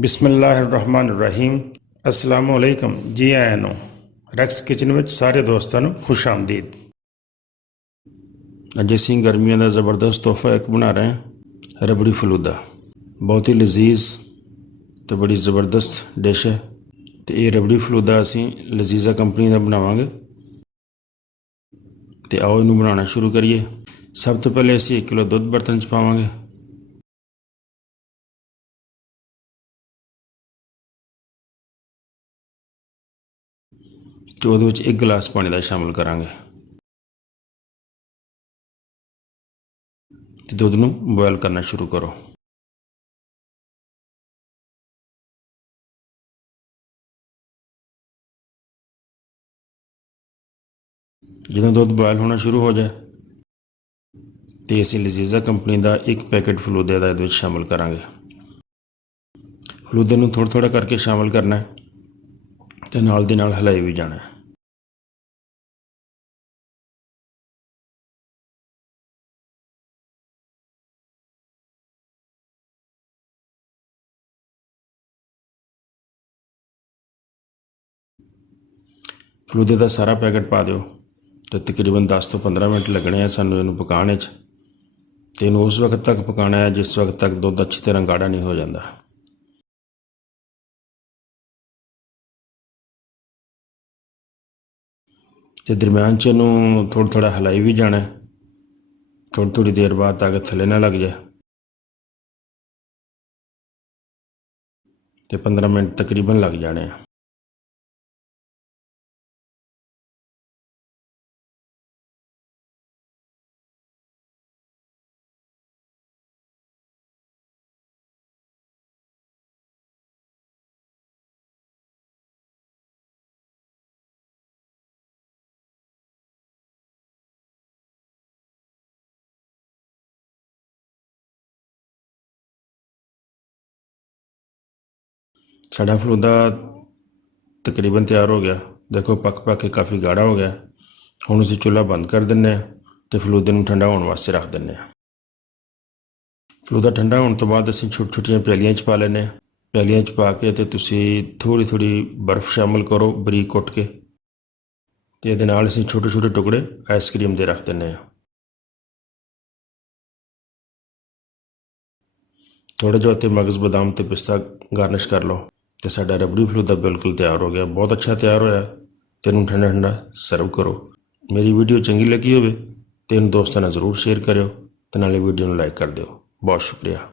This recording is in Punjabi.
ਬਿਸਮਿਲ੍ਲਾਹਿਰਰਹਿਮਾਨਿਰਰਹੀਮ। अस्सलामु अलैकुम। जी आया ਨੂੰ ਰੈਕਸ ਕਿਚਨ ਵਿੱਚ ਸਾਰੇ ਦੋਸਤਾਂ ਨੂੰ ਖੁਸ਼ ਆਮਦੀਦ। ਅੱਜ ਅਸੀਂ ਗਰਮੀਆਂ ਦਾ ਜ਼ਬਰਦਸਤ ਤੋਹਫਾ ਇੱਕ ਬਣਾ ਰਹੇ ਹਾਂ, ਰਬੜੀ ਫਲੂਦਾ। ਬਹੁਤ ਹੀ ਲਜ਼ੀਜ਼ ਅਤੇ ਬੜੀ ਜ਼ਬਰਦਸਤ ਡਿਸ਼ ਹੈ। ਅਤੇ ਇਹ ਰਬੜੀ ਫਲੂਦਾ ਅਸੀਂ ਲਜ਼ੀਜ਼ਾ ਕੰਪਨੀ ਦਾ ਬਣਾਵਾਂਗੇ। ਅਤੇ ਆਓ ਇਹਨੂੰ ਬਣਾਉਣਾ ਸ਼ੁਰੂ ਕਰੀਏ। ਸਭ ਤੋਂ ਪਹਿਲੇ ਅਸੀਂ 1 ਕਿਲੋ ਦੁੱਧ ਬਰਤਨ 'ਚ ਪਾਵਾਂਗੇ। ਅਤੇ ਉਹਦੇ ਵਿੱਚ 1 ਗਿਲਾਸ ਪਾਣੀ ਦਾ ਸ਼ਾਮਿਲ ਕਰਾਂਗੇ ਅਤੇ ਦੁੱਧ ਨੂੰ ਬੋਇਲ ਕਰਨਾ ਸ਼ੁਰੂ ਕਰੋ। ਜਦੋਂ ਦੁੱਧ ਬੋਇਲ ਹੋਣਾ ਸ਼ੁਰੂ ਹੋ ਜਾਏ ਅਤੇ ਅਸੀਂ ਲਜ਼ੀਜ਼ਾ ਕੰਪਨੀ ਦਾ 1 ਪੈਕੇਟ ਫਲੂਦੇ ਦਾ ਇਹਦੇ ਵਿੱਚ ਸ਼ਾਮਿਲ ਕਰਾਂਗੇ। ਫਲੂਦੇ ਨੂੰ ਥੋੜ੍ਹਾ ਥੋੜ੍ਹਾ ਕਰਕੇ ਸ਼ਾਮਿਲ ਕਰਨਾ ਹੈ ਅਤੇ ਨਾਲ ਦੀ ਨਾਲ ਹਿਲਾਈ ਵੀ ਜਾਣਾ ਹੈ। ਫਲੂਦੇ ਦਾ ਸਾਰਾ ਪੈਕੇਟ ਪਾ ਦਿਓ ਅਤੇ ਤਕਰੀਬਨ 10 ਤੋਂ 15 ਮਿੰਟ ਲੱਗਣੇ ਆ ਸਾਨੂੰ ਇਹਨੂੰ ਪਕਾਉਣ 'ਚ। ਅਤੇ ਇਹਨੂੰ ਉਸ ਵਕਤ ਤੱਕ ਪਕਾਉਣਾ ਹੈ ਜਿਸ ਵਕਤ ਤੱਕ ਦੁੱਧ ਅੱਛੀ ਤਰ੍ਹਾਂ ਗਾੜਾ ਨਹੀਂ ਹੋ ਜਾਂਦਾ। ਅਤੇ ਦਰਮਿਆਨ 'ਚ ਇਹਨੂੰ ਥੋੜ੍ਹਾ ਥੋੜ੍ਹਾ ਹਿਲਾਈ ਵੀ ਜਾਣਾ, ਥੋੜ੍ਹੀ ਥੋੜ੍ਹੀ ਦੇਰ ਬਾਅਦ ਤਾਂ ਕਿ ਥੱਲੇ ਨਾ ਲੱਗ ਜਾਏ। ਅਤੇ 15 ਮਿੰਟ ਤਕਰੀਬਨ ਲੱਗ ਜਾਣੇ ਆ। ਸਾਡਾ ਫਲੂਦਾ ਤਕਰੀਬਨ ਤਿਆਰ ਹੋ ਗਿਆ। ਦੇਖੋ ਪੱਕ ਕੇ ਕਾਫੀ ਗਾੜਾ ਹੋ ਗਿਆ। ਹੁਣ ਅਸੀਂ ਚੁੱਲ੍ਹਾ ਬੰਦ ਕਰ ਦਿੰਦੇ ਹਾਂ ਅਤੇ ਫਲੂਦੇ ਨੂੰ ਠੰਡਾ ਹੋਣ ਵਾਸਤੇ ਰੱਖ ਦਿੰਦੇ ਹਾਂ। ਫਲੂਦਾ ਠੰਡਾ ਹੋਣ ਤੋਂ ਬਾਅਦ ਅਸੀਂ ਛੋਟੀ ਛੋਟੀਆਂ ਪਿਆਲੀਆਂ 'ਚ ਪਾ ਲੈਂਦੇ ਹਾਂ। ਪਿਆਲੀਆਂ 'ਚ ਪਾ ਕੇ ਅਤੇ ਤੁਸੀਂ ਥੋੜ੍ਹੀ ਥੋੜ੍ਹੀ ਬਰਫ਼ ਸ਼ਾਮਿਲ ਕਰੋ ਬਰੀਕ ਕੁੱਟ ਕੇ, ਅਤੇ ਇਹਦੇ ਨਾਲ ਅਸੀਂ ਛੋਟੇ ਛੋਟੇ ਟੁਕੜੇ ਆਈਸ ਕਰੀਮ ਦੇ ਰੱਖ ਦਿੰਦੇ ਹਾਂ। ਥੋੜ੍ਹਾ ਜਿਹਾ ਉੱਤੇ ਮਗਜ਼ ਬਦਾਮ ਅਤੇ ਪਿਸਤਾ ਗਾਰਨਿਸ਼ ਕਰ ਲਓ ਅਤੇ ਸਾਡਾ ਰਬੜੀ ਫਲੂਦਾ ਬਿਲਕੁਲ ਤਿਆਰ ਹੋ ਗਿਆ। ਬਹੁਤ ਅੱਛਾ ਤਿਆਰ ਹੋਇਆ। ਅਤੇ ਇਹਨੂੰ ਠੰਡਾ ਠੰਡਾ ਸਰਵ ਕਰੋ। ਮੇਰੀ ਵੀਡੀਓ ਚੰਗੀ ਲੱਗੀ ਹੋਵੇ ਤਾਂ ਇਹਨੂੰ ਦੋਸਤਾਂ ਨਾਲ ਜ਼ਰੂਰ ਸ਼ੇਅਰ ਕਰਿਓ ਅਤੇ ਨਾਲੇ ਵੀਡੀਓ ਨੂੰ ਲਾਈਕ ਕਰ ਦਿਓ। ਬਹੁਤ ਸ਼ੁਕਰੀਆ।